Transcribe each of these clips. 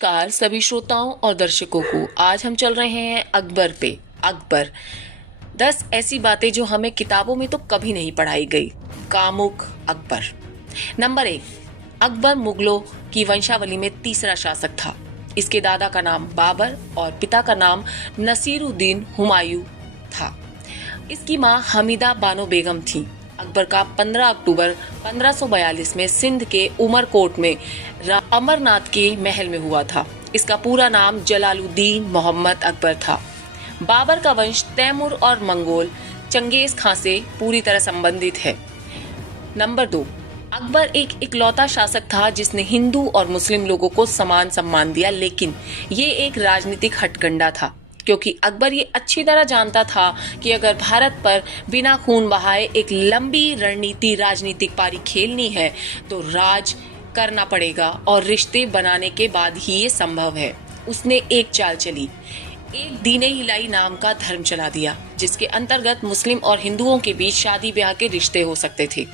Car सभी श्रोताओं और दर्शकों को आज हम चल रहे हैं अकबर पे। अकबर 10 ऐसी बातें जो हमें किताबों में तो कभी नहीं पढ़ाई गई। कामुक अकबर। नंबर 1, अकबर मुगलों की वंशावली में तीसरा शासक था। इसके दादा का नाम बाबर और पिता का नाम नसीरुद्दीन हुमायूं था। इसकी मां हमीदा बानो बेगम थी। अकबर का 15 अक्टूबर 1542 में सिंध के उमरकोट में अमरनाथ के महल में हुआ था। इसका पूरा नाम जलालुद्दीन मोहम्मद अकबर था। बाबर का वंश तैमूर और मंगोल चंगेज खां से पूरी तरह संबंधित है। नंबर 2, अकबर एक इकलौता शासक था जिसने हिंदू और मुस्लिम लोगों को समान सम्मान दिया, लेकिन ये एक राजनीतिक हथकंडा था, क्योंकि अकबर ये अच्छी तरह जानता था कि अगर भारत पर बिना खून बहाए एक लंबी रणनीति राजनीतिक पारी खेलनी है तो राज करना पड़ेगा और रिश्ते बनाने के बाद ही ये संभव है। उसने एक चाल चली, एक दीने इलाही नाम का धर्म चला दिया, जिसके अंतर्गत मुस्लिम और हिंदुओं के बीच शादी ब्याह के रिश्ते हो सकते थे।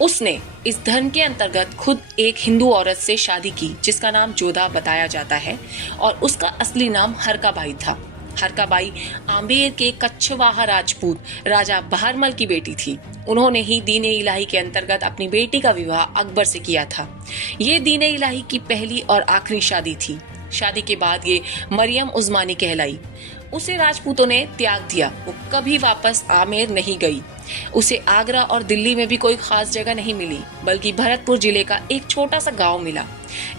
उसने इस धर्म के अंतर्गत खुद एक हिंदू औरत से शादी की जिसका नाम जोधा बताया जाता है और उसका असली नाम हरकाबाई था। हरकाबाई आम्बेर के कच्छवाहा राजपूत राजा बहरमल की बेटी थी। उन्होंने ही दीने इलाही के अंतर्गत अपनी बेटी का विवाह अकबर से किया था। ये दीने इलाही की पहली और आखिरी शादी थी। शादी के बाद ये मरियम उस्मानी कहलाई। उसे राजपूतों ने त्याग दिया। वो कभी वापस आमेर नहीं गई। उसे आगरा और दिल्ली में भी कोई खास जगह नहीं मिली, बल्कि भरतपुर जिले का एक छोटा सा गांव मिला।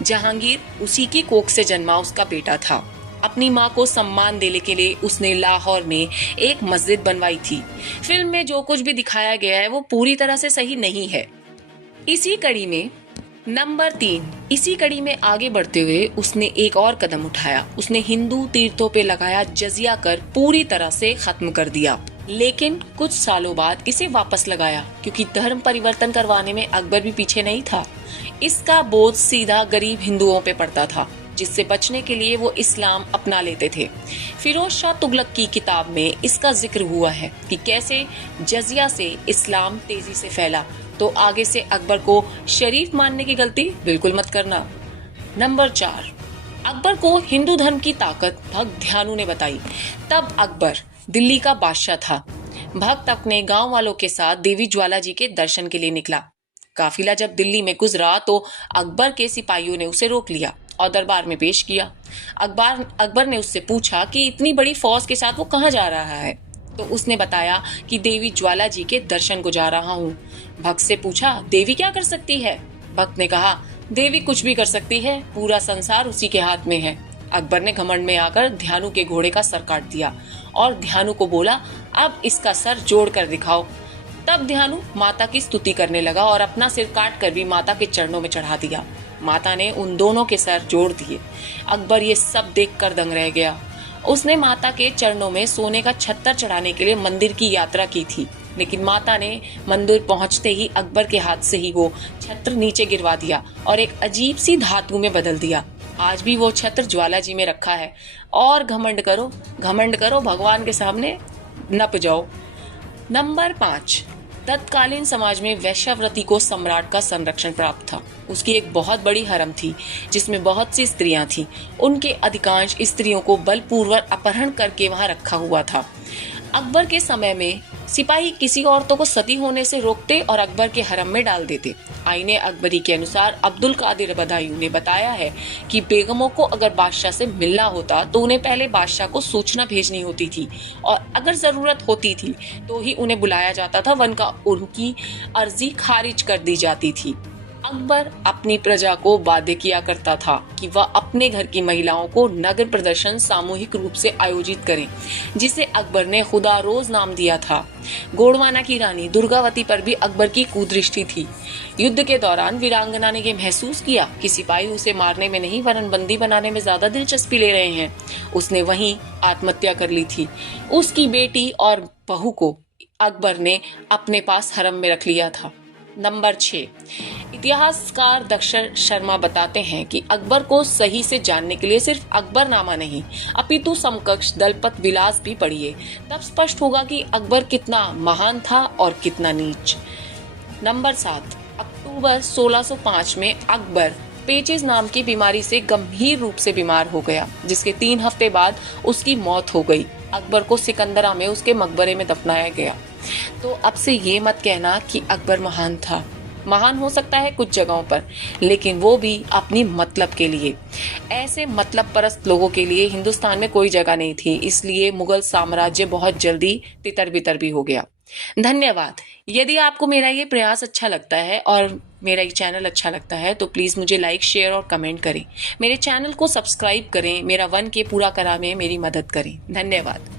जहांगीर उसी की कोख से जन्मा उसका बेटा था। अपनी माँ को सम्मान देने के लिए उसने लाहौर में एक मस्जिद बनवाई थी। फिल्म में जो कुछ भी दिखाया गया है वो पूरी तरह से सही नहीं है। इसी कड़ी में नंबर 3, इसी कड़ी में आगे बढ़ते हुए उसने एक और कदम उठाया। उसने हिंदू तीर्थों पे लगाया जजिया कर पूरी तरह से खत्म कर दिया, लेकिन कुछ सालों बाद इसे वापस लगाया, क्योंकि धर्म परिवर्तन करवाने में अकबर भी पीछे नहीं था। इसका बोझ सीधा गरीब हिंदुओं पे पड़ता था, जिससे बचने के लिए वो इस्लाम अपना लेते थे। फिरोज शाह तुगलक की किताब में इसका जिक्र हुआ है कि कैसे जजिया से इस्लाम तेजी से फैला। तो आगे से अकबर को शरीफ मानने की गलती बिल्कुल मत करना। नंबर 4, अकबर को हिंदू धर्म की ताकत भक्त ध्यानु ने बताई। तब अकबर दिल्ली का बादशाह था। भक्त अपने गांव वालों के साथ देवी ज्वाला जी के दर्शन के लिए निकला। काफिला जब दिल्ली में गुजरा तो अकबर के सिपाहियों ने उसे रोक लिया और दरबार में पेश किया। अकबर ने उससे पूछा कि इतनी बड़ी फौज के साथ वो कहाँ जा रहा है। तो उसने बताया कि देवी ज्वाला जी के दर्शन को जा रहा हूँ। भक्त से पूछा, देवी क्या कर सकती है? भक्त ने कहा, देवी कुछ भी कर सकती है, पूरा संसार उसी के हाथ में है। अकबर ने घमंड में आकर ध्यानु के घोड़े का सर काट दिया और ध्यानु को बोला, अब इसका सर जोड़ कर दिखाओ। तब ध्यानु माता की स्तुति करने लगा और अपना सिर काट कर भी माता के चरणों में चढ़ा दिया। माता ने उन दोनों के सर जोड़ दिए। अकबर ये सब देखकर दंग रह गया। उसने माता के चरणों में सोने का छत्तर चढ़ाने के लिए मंदिर की यात्रा की थी, लेकिन माता ने मंदिर पहुंचते ही अकबर के हाथ से ही वो छत्र नीचे गिरवा दिया और एक अजीब सी धातु में बदल दिया। आज भी वो छत्र ज्वाला जी में रखा है। और घमंड करो, भगवान के सामने नप जाओ। नंबर 5, तत्कालीन समाज में वैश्यावृत्ति को सम्राट का संरक्षण प्राप्त था। उसकी एक बहुत बड़ी हरम थी जिसमें बहुत सी स्त्रियां थीं। उनके अधिकांश स्त्रियों को बलपूर्वक अपहरण करके वहां रखा हुआ था। अकबर के समय में सिपाही किसी औरतों को सती होने से रोकते और अकबर के हरम में डाल देते। आईने अकबरी के अनुसार अब्दुल कादिर बदायूं ने बताया है कि बेगमों को अगर बादशाह से मिलना होता तो उन्हें पहले बादशाह को सूचना भेजनी होती थी और अगर जरूरत होती थी तो ही उन्हें बुलाया जाता था, वरना उनकी अर्जी खारिज कर दी जाती थी। अकबर अपनी प्रजा को वादे किया करता था कि वह अपने घर की महिलाओं को नगर प्रदर्शन सामूहिक रूप से आयोजित करें, जिसे अकबर ने खुदा रोज नाम दिया था। गोंडवाना की रानी दुर्गावती पर भी अकबर की कुदृष्टि थी। युद्ध के दौरान वीरांगना ने यह महसूस किया कि सिपाही उसे मारने में नहीं वरन बंदी बनाने में ज्यादा दिलचस्पी ले रहे हैं। उसने वहीं आत्महत्या कर ली थी। उसकी बेटी और बहू को अकबर ने अपने पास हरम में रख लिया था। नंबर 6, इतिहासकार दक्षर शर्मा बताते हैं कि अकबर को सही से जानने के लिए सिर्फ अकबरनामा नहीं अपितु समकक्ष दलपत विलास भी पढ़िए, तब स्पष्ट होगा कि अकबर कितना महान था और कितना नीच। नंबर 7, अक्टूबर 1605 में अकबर पेचिस नाम की बीमारी से गंभीर रूप से बीमार हो गया, जिसके 3 हफ्ते बाद उसकी मौत हो गई। अकबर को सिकंदरा में उसके मकबरे में दफनाया गया। तो अब से ये मत कहना कि अकबर महान था। महान हो सकता है कुछ जगहों पर, लेकिन वो भी अपनी मतलब के लिए। ऐसे मतलब परस्त लोगों के लिए हिंदुस्तान में कोई जगह नहीं थी, इसलिए मुगल साम्राज्य बहुत जल्दी तितर बितर भी हो गया। धन्यवाद। यदि आपको मेरा ये प्रयास अच्छा लगता है और मेरा ये चैनल अच्छा लगता है तो प्लीज़ मुझे लाइक, शेयर और कमेंट करें। मेरे चैनल को सब्सक्राइब करें। मेरा 1K पूरा कराने में मेरी मदद करें। धन्यवाद।